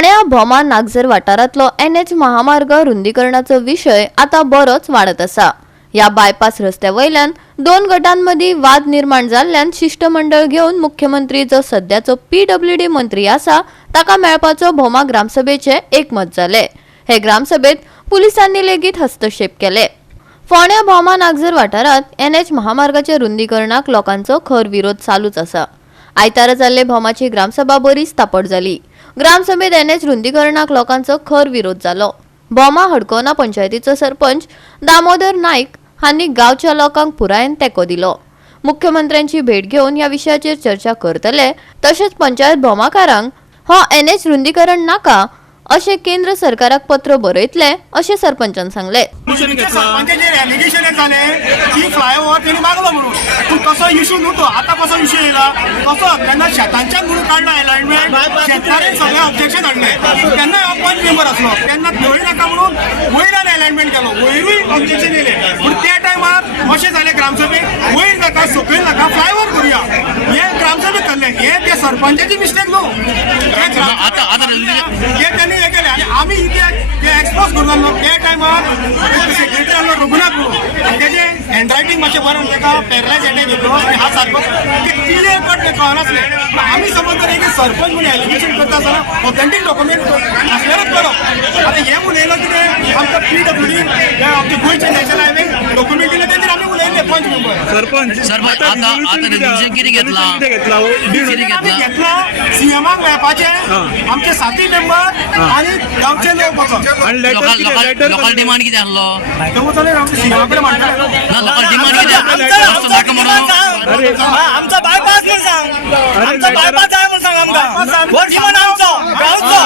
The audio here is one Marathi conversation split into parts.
फोंड्या भोमा नागझर वाठारांतलो NH महामार्ग रुंदीकरणाचो विशय आता बरोच वाडत आसा। या बायपास रस्त्या वयल्यान दोन गटांमदी वाद निर्माण जाल्ल्यान शिष्टमंडळ घेवन मुख्यमंत्री जो सध्याचो PWD मंत्री आसा ताका मेळपाचो भोमा ग्रामसभेचे एकमत जाले। हे ग्रामसभेत पुलिसांनी लेगीत हस्तक्षेप केले। फोंड्या भोमा नागझर वाठारांत NH महामार्गाचे रुंदीकरणाक लोकांचो खर विरोध चालूच आसा। आयतारा जाल्ले भोमाची ग्रामसभा बरीच तापट जाली। ग्रामसभेत NH रुंदीकरणाक लोकांचो खर विरोध जालो। भोमा हडकोना पंचायतीचो सरपंच दामोदर नाईक हांनी गांवच्या लोकांक पुरायेन तेंको दिलो। मुख्यमंत्र्यांची भेट घेवन या विशयाचेर चर्चा करतले, तशेंच पंचायत भोमाकारांक हो NH रुंदीकरण नाका अशें केंद्र सरकाराक पत्र बरयतले अशें सरपंचान सांगले। सरपंचाचेर एलिगेशन जाले की फ्लायओव्हर त्यांनी मागलो म्हणून, पूण तसो इश्यू न्हू। आता कसो इश्यू येयला तसो तेन्ना शेतांच्यान म्हणून काडला अलायनमेंट, शेतकारांनी सगळे ऑब्जेक्शन हाडले। तेन्ना हांव पंच मेंबर आसलो, तेन्ना थंय नाका म्हणून वयल्यान अलायनमेंट केलो, वयरूय ऑब्जेक्शन येयले। पूण त्या टायमार अशें जालें ग्रामसभेक वयर नाका सकयल नाका फ्लायओव्हर करुया, हे ग्रामसभेक धरलें। हे त्या सरपंचाची मिस्टेक न्हू, हे त्यांनी हे केले आणि आम्ही इथे एक्सपोज करून आलो। त्या टायमार सेक्रेटरी आलो रघुनाथ म्हणून, तेजे हँडरायटींग मातशें बरें ताका पॅरलायज अटॅक येतो आणि हात सारको ते क्लियर कट ते कळनासले। आमी समज जर एक सरपंच म्हणून एलिगेशन करता आसतना ऑथेंटीक डॉक्युमेंट आसल्यारच बरो। आतां हे उलयलो कितें आमकां PWD आमचे गोंयचे नॅशनल हायवे डॉक्युमेंट दिले तेजेर आमी उलयले पंच मेंबर। सरपंच किती घेतला घेतला सीएमाक मेळपाचें आमचे 7 मेंबर आणि गांवचे लोक आणि लोकल डिमांड किती आसलो तो चले आमचे सीएमाकडे मांडला ना लोकल डिमांड किती आमचा बायपास म्हणून सांग, आमचा बायपास जाय म्हणून सांग आमकां। हो डिमांड आमचो गांवचो,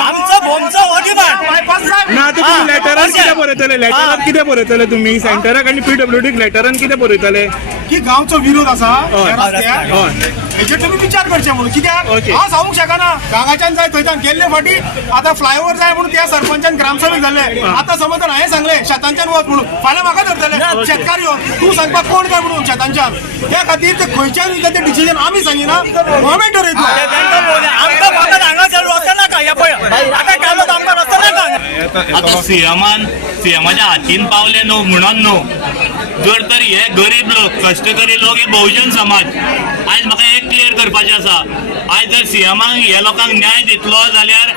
आमचो भोमचो हो डिमांड बायपास जाय ना आता तुम्ही लेटरान कितें बरयतले? लेटरान कितें बरयतले तुम्ही? सेंटराक आनी PWDक लेटरान कितें बरयतले? की गांवचो विरोध आसा हय. त्या रस्त्याक, हय. हेचेर तुमी विचार करचे म्हणून। कित्याक ओके. हांव सांगूंक शकना गांवाच्यान जाय थंयच्यान गेल्ले फाटी आता फ्लायओव्हर जाय म्हणून त्या सरपंचान ग्रामसभेक जाल्ले। आता समज जर हांवें सांगले शेतांच्यान वच म्हणून, फाल्यां म्हाका धरतले शेतकारी हो तूं सांगपाक कोण काय म्हणून शेतांच्यान। त्या खातीर ते खंयच्यान ते डिसिजन आमी सांगिना, गव्हर्मेंट ठरयतलो। आमकां फकत हांगासर रस्तो नाका, हे पळय आतां कामात आमकां रस्तो नाका। आता सीएमाच्या हातीन पावले न्हू म्हणून न्हू, जर तर हे गरीब लोक कष्टकरी लोक हे बहुजन समाज आयज म्हाका एक क्लियर करपाचें आसा। आयज जर सीएमाक हे लोकांक न्याय दितलो जाल्यार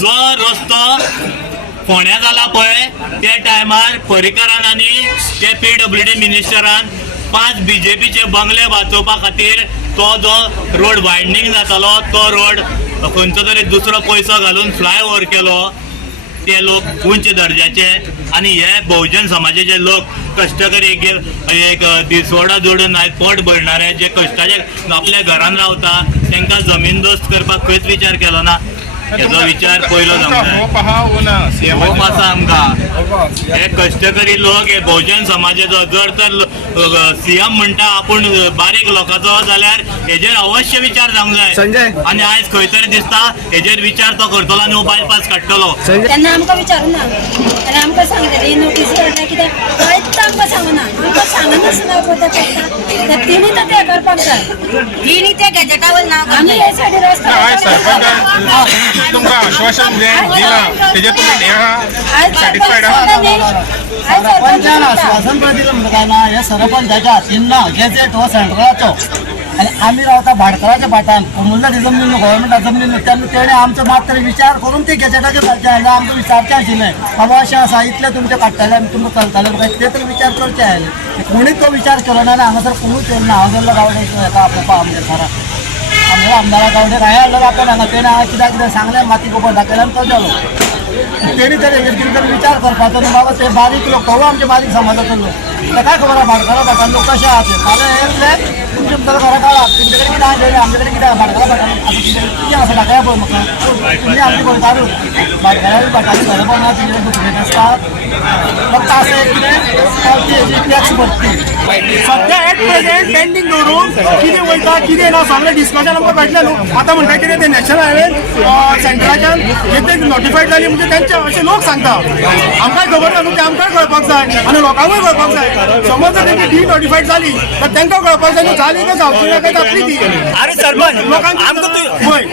जो रस्तो फोंड्या जाला पळय त्या टायमार पर्रीकरान आनी ते PWD मिनिस्टरान 5 BJPचे बंगले वाचोवपा खातीर तो जो रोड वायडनींग जातालो तो रोड खंयचो तरी दुसरो पयसो घालून फ्लायओव्हर केलो। ते लोक उंच दर्जाचे आणि हे बहुजन समाजाचे लोक कष्टकरी एक दिसवडा जोडून आयज पोट भरणारे जे कश्टाचे आपल्या घरान रावता तांकां जमीन दोस्त करपाक खंयच विचार केलो ना। हेजो विचार पयलो जावंक आसा आमकां। हे कष्टकरी लोक हे बहुजन समाजाचो जर तर सीएम म्हणटा आपूण बारीक लोकांचो जाल्यार हेजेर अवश्य विचार जावंक जाय आणि आयज खंय तरी दिसता हेजेर विचार तो करतलो आनी बायपास काडटलो। त्यांना आमकां विचारूं ना आनी आमकां सांगलेली नोटीस धाडल्या कित्याक कांयच आमकां सांगना, आमकां सांगनाच ना पळय ते तेणी तर ते करपाक जाय, तेणी ते गॅजेटावर नाव आमी हे सायडीन रस्ता तुमकां आश्वासन दिलां तेजेर तुमी सॅटिस्फायड सरपंचान आश्वासन पळय दिलें म्हणटा काय ना, हे सरपंचाच्या हातीन ना, गॅजेट हो सेंट्रलाचो आणि आमी रावता भाटकाराच्या फाटान। कोमुल्लाची जमीन न्हू, गव्हर्मेंटा जमीन न्हू, तेणे आमचो मात्र विचार करून ते गॅजेटाचेर घालचें आयलें। आमकां विचारचें आशिल्लें बाबा अशें आसा इतलें तुमचें काडटलें आनी तुमकां चलतलें काय ते तर विचार करचे आयले। कोणीच तो विचार केलो ना आनी हांगासर कोणूच येवना। हांव गेल्लो गांवडे हेका आपोवपाक आमच्या घरा आमच्या आमदारा गांवडे हांवें हाडलो आपण हांगा तेणें हांवें कित्याक कितें सांगलें माती कोपर दाखयलें आनी तो गेलो। तेणी तरी कितें तरी विचार करपाचो न्हू बाबा, ते बारीक लोक तो आमचे बारीक समाजाचो लोक ताका खबर आहा भाटकारा भाटान लोक कशे आहा ते। फाल्यां येतले तुमचे भितर घरा काडात, तुमचे कडेन कितें आहा आमचे कडेन कितें आहा भाटकारा भाटान आतां कितें आसा दाखया पळय म्हाका, तुमी आमची पळयतारूच भाटकारा भाटांनी घरा पळोवना तुमचे दुसरे आसतात फक्त असं एक कितें टॅक्स भरती सध्या एट प्रेझेंट पेंडिंग दवरून कितें वयता कितें ना सगळें डिस्कशन आमकां भेटलें न्हू। आतां म्हणटा कितें ते नॅशनल हायवे सेंट्रलाच्यान कितें नोटिफायड जाली म्हणजे तेंचे अशें लोक सांगता, आमकांय खबर ना न्हू, ते आमकांय कळपाक जाय आनी लोकांकूय कळपाक जाय। समज जर तेंची डिनोटिफायड जाली तर तांकां कळपाक जाय न्हू जाली तो जावची ना काय जातली ती अरे सरपंच लोकांची आमकां तूं पळय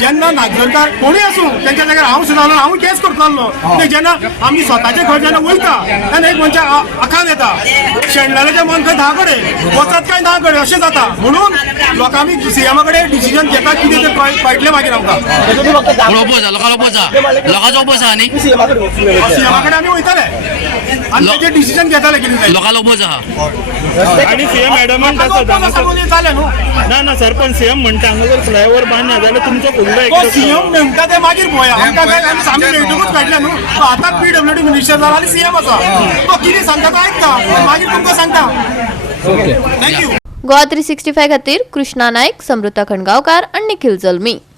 जेन्ना नागरिकांकार कोणी आसूं त्यांच्या जाग्यार हांव सुद्दां आसलो, हांव केस करतालो ते जेन्ना आमी स्वताचे घर जेन्ना वयता तेन्ना एक मनशा आखान येता शेणलेल्याचे मन खंय 10 कडेन वचत काय 10 कडेन अशें जाता म्हणून लोकांनी सीएमा कडेन डिसिजन घेता कितें तें कळटलें मागीर आमकां कोण ओपोज आहा लोकांक ओपोज आहा लोकांचो ओपोज आहा न्ही सीएमा कडेन आमी वयताले आनी तेजेर डिसिजन घेताले कितें जाय लोकांक ओपोज आहा आणि सीएम मॅडम जालें न्हू ना सरपंच सीएम म्हणटा हांगा जर फ्लायओव्हर बांदना जाल्यार तुमचो फुडलो तो सीएम म्हणटा ते मागीर पळया आमकां काय आमी रेटूच काडल्या न्हू तो आतां PWD मिनिस्टर जाला आनी सीएम आसा तो कितें सांगता तो आयकता मागीर तुमकां सांगता थँक्यू गोवा 365 खातीर कृष्णा नायक, समृता खणगांवकार आनी निखिल जल्मी.